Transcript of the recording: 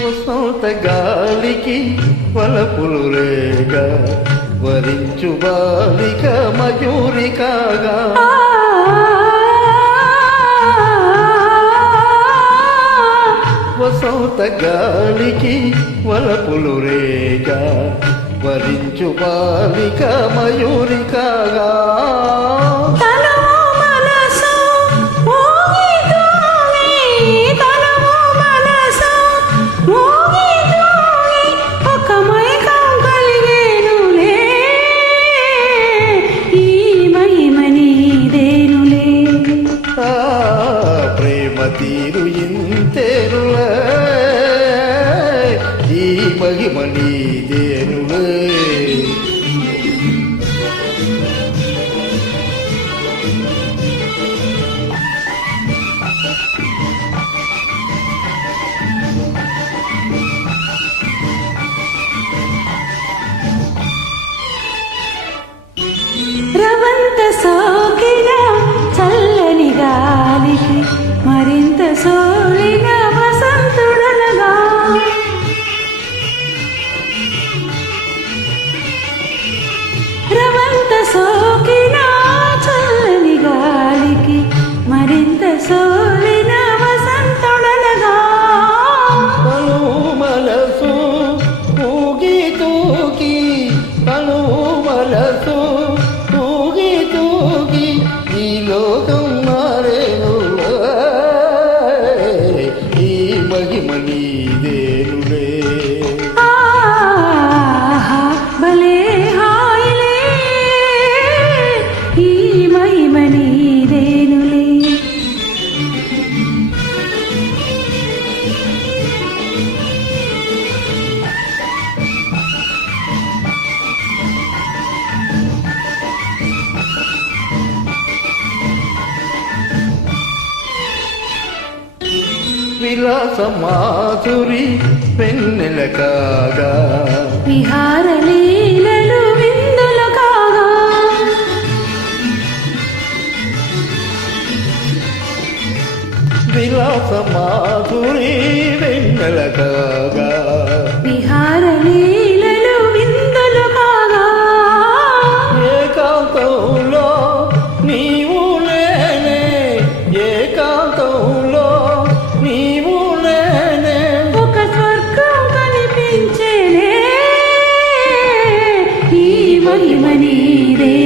వసంత గాలికి వలపులు రేగ వరించు బాలిక మయూరి కాగా. వసంత గాలికి వలపులు రేగ వరించు బాలిక మయూరి కాగా. మనసు ఊగితోంది, மணி தேனுவே love. విలాస మాధురి పెన్నెల కాగా. విహార లీలలు విందులు కాగా. విలాస మాధురి వెన్నెల కాగా. ചെയ്തേ